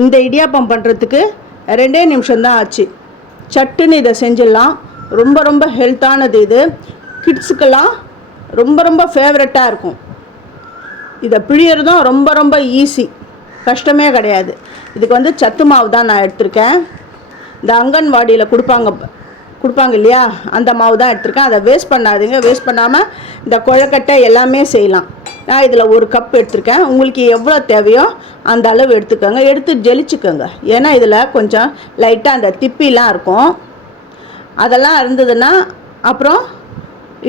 இந்த இடியாப்பம் பண்ணுறதுக்கு ரெண்டே நிமிஷம் தான் ஆச்சு. சட்டுன்னு இதை செஞ்சிடலாம். ரொம்ப ரொம்ப ஹெல்த்தானது இது. கிட்ஸுக்கெல்லாம் ரொம்ப ரொம்ப ஃபேவரட்டாக இருக்கும். இதை பிழியறதும் ரொம்ப ரொம்ப ஈஸி கஷ்டமே கிடையாது. இதுக்கு வந்து சத்து மாவு தான் நான் எடுத்திருக்கேன். இந்த அங்கன்வாடியில் கொடுப்பாங்க கொடுப்பாங்க இல்லையா? அந்த மாவு தான் எடுத்திருக்கேன். அதை வேஸ்ட் பண்ணாதீங்க. வேஸ்ட் பண்ணாமல் இந்த கொழக்கட்டை எல்லாமே செய்யலாம். நான் இதில் ஒரு கப் எடுத்திருக்கேன். உங்களுக்கு எவ்வளோ தேவையோ அந்த அளவு எடுத்துக்கோங்க. எடுத்து ஜெலிச்சுக்கோங்க. ஏன்னா இதில் கொஞ்சம் லைட்டாக அந்த திப்பிலாம் இருக்கும். அதெல்லாம் இருந்ததுன்னா அப்புறம்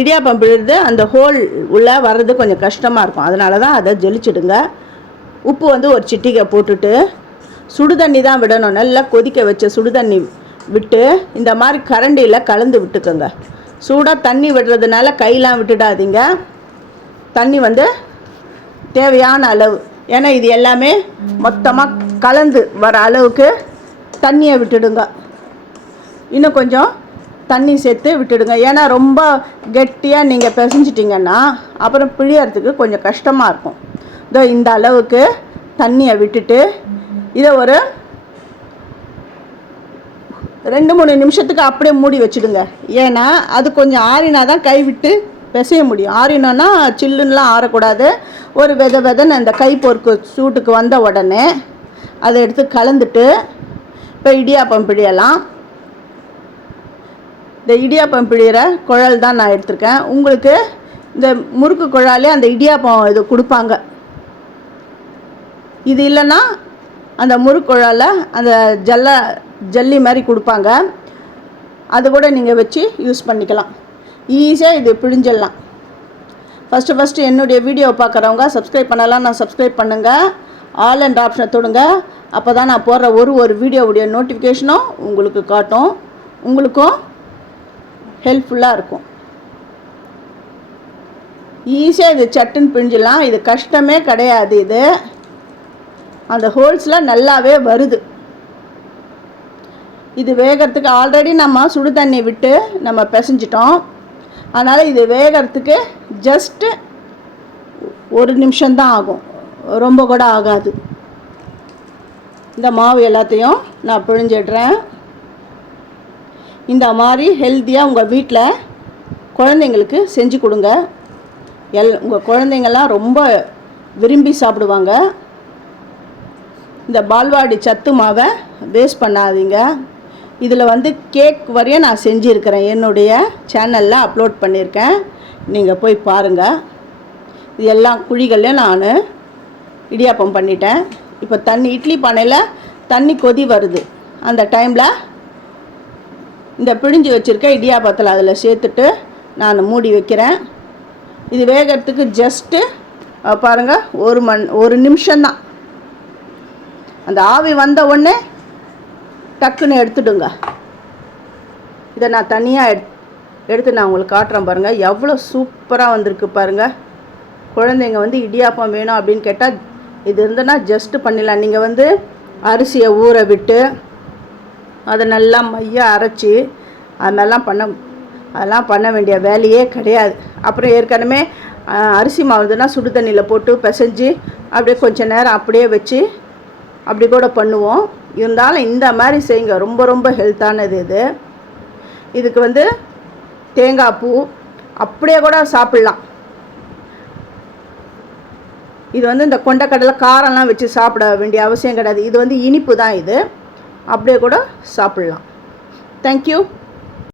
இடியாப்பம் பிழுது அந்த ஹோல் உள்ளே வர்றது கொஞ்சம் கஷ்டமாக இருக்கும். அதனால தான் அதை ஜெலிச்சிடுங்க. உப்பு வந்து ஒரு சிட்டிகை போட்டுட்டு சுடு தண்ணி தான் விடணும். நல்லா கொதிக்க வச்ச சுடு தண்ணி விட்டு இந்த மாதிரி கரண்டியில் கலந்து விட்டுக்கோங்க. சூடாக தண்ணி விடுறதுனால கையெலாம் விட்டுடாதீங்க. தண்ணி வந்து தேவையான அளவு. ஏன்னா இது எல்லாமே மொத்தமாக கலந்து வர அளவுக்கு தண்ணியை விட்டுடுங்க. இன்னும் கொஞ்சம் தண்ணி சேர்த்து விட்டுடுங்க. ஏன்னா ரொம்ப கெட்டியாக நீங்கள் பிசைஞ்சிட்டிங்கன்னா அப்புறம் பிழியறதுக்கு கொஞ்சம் கஷ்டமாக இருக்கும். இதோ இந்த அளவுக்கு தண்ணியை விட்டுட்டு இதை ஒரு ரெண்டு மூணு நிமிஷத்துக்கு அப்படியே மூடி வச்சுடுங்க. ஏன்னா அது கொஞ்சம் ஆறினா தான் கை விட்டு பிசைய முடியும். ஆறினோன்னா சில்லுன்னெலாம் ஆறக்கூடாது. ஒரு வித விதன்னு அந்த கை பொறுக்கு சூட்டுக்கு வந்த உடனே அதை எடுத்து கலந்துட்டு இப்போ இடியாப்பம் பிழியலாம். இந்த இடியாப்பம் பிழிகிற குழல் தான் நான் எடுத்திருக்கேன். உங்களுக்கு இந்த முறுக்கு குழாலே அந்த இடியாப்பம் இது கொடுப்பாங்க. இது இல்லைன்னா அந்த முறுக்குழால அந்த ஜல்ல ஜல்லி மாதிரி கொடுப்பாங்க. அது கூட நீங்கள் வச்சு யூஸ் பண்ணிக்கலாம். ஈஸியாக இது பிழிஞ்சிடலாம். ஃபஸ்ட்டு ஃபஸ்ட்டு என்னுடைய வீடியோ பார்க்குறவங்க சப்ஸ்கிரைப் பண்ணலாம். நான் சப்ஸ்கிரைப் பண்ணுங்கள் ஆல் அண்ட் ஆப்ஷனை தொடுங்க. அப்போ தான் நான் போடுற ஒரு ஒரு வீடியோவுடைய நோட்டிஃபிகேஷனும் உங்களுக்கு காட்டும். உங்களுக்கும் ஹெல்ப்ஃபுல்லாக இருக்கும். ஈஸியாக இது சட்டுன்னு பிழிஞ்சிடலாம். இது கஷ்டமே கிடையாது இது. அந்த ஹோல்ஸில் நல்லாவே வருது. இது வேகிறதுக்கு ஆல்ரெடி நம்ம சுடு தண்ணி விட்டு நம்ம பிசைஞ்சிட்டோம். அதனால் இது வேகிறதுக்கு ஜஸ்ட்டு ஒரு நிமிஷம்தான் ஆகும். ரொம்ப கூட ஆகாது. இந்த மாவு எல்லாத்தையும் நான் பிழிஞ்சிடுறேன். இந்த மாதிரி ஹெல்த்தியாக உங்கள் வீட்டில் குழந்தைங்களுக்கு செஞ்சு கொடுங்க. எல் உங்கள் குழந்தைங்கள்லாம் ரொம்ப விரும்பி சாப்பிடுவாங்க. இந்த பால்வாடி சத்து மாவை வேஸ்ட் பண்ணாதீங்க. இதில் வந்து கேக் வரையும் நான் செஞ்சுருக்கிறேன். என்னுடைய சேனலில் அப்லோட் பண்ணியிருக்கேன். நீங்கள் போய் பாருங்கள் இது எல்லா குழிகள்லையும் நான் இடியாப்பம் பண்ணிட்டேன். இப்போ தண்ணி இட்லி பானையில் தண்ணி கொதி வருது. அந்த டைமில் இந்த பிழிஞ்சு வச்சுருக்க இடியாப்பத்தில் அதில் சேர்த்துட்டு நான் மூடி வைக்கிறேன். இது வேகிறதுக்கு ஜஸ்ட்டு பாருங்கள் ஒரு மண் ஒரு நிமிஷம்தான். அந்த ஆவி வந்த உடனே டக்குன்னு எடுத்துடுங்க. இதை நான் தனியாக எடு எடுத்து நான் உங்களுக்கு காட்டுறேன் பாருங்கள் எவ்வளோ சூப்பராக வந்திருக்கு பாருங்கள் குழந்தைங்க வந்து இடியாப்பம் வேணும் அப்படின்னு கேட்டால் இது இருந்ததுன்னா ஜஸ்ட்டு பண்ணிடலாம். நீங்கள் வந்து அரிசியை ஊற விட்டு அதை நல்லா மையாக அரைச்சி அது மாதிரிலாம் பண்ண அதெல்லாம் பண்ண வேண்டிய வேலையே கிடையாது. அப்புறம் ஏற்கனவே அரிசி மாவுதுன்னா சுடு தண்ணியில் போட்டு பிசைஞ்சு அப்படியே கொஞ்சம் நேரம் அப்படியே வச்சு அப்படி கூட பண்ணுவோம். இருந்தாலும் இந்த மாதிரி செய்யுங்க. ரொம்ப ரொம்ப ஹெல்த்தானது இது. இதுக்கு வந்து தேங்காய் பூ அப்படியே கூட சாப்பிட்லாம். இது வந்து இந்த கொண்டக்கடலை காரம்லாம் வச்சு சாப்பிட வேண்டிய அவசியம் கிடையாது. இது வந்து இனிப்பு தான் இது. அப்படியே கூட சாப்பிட்லாம். தேங்க்யூ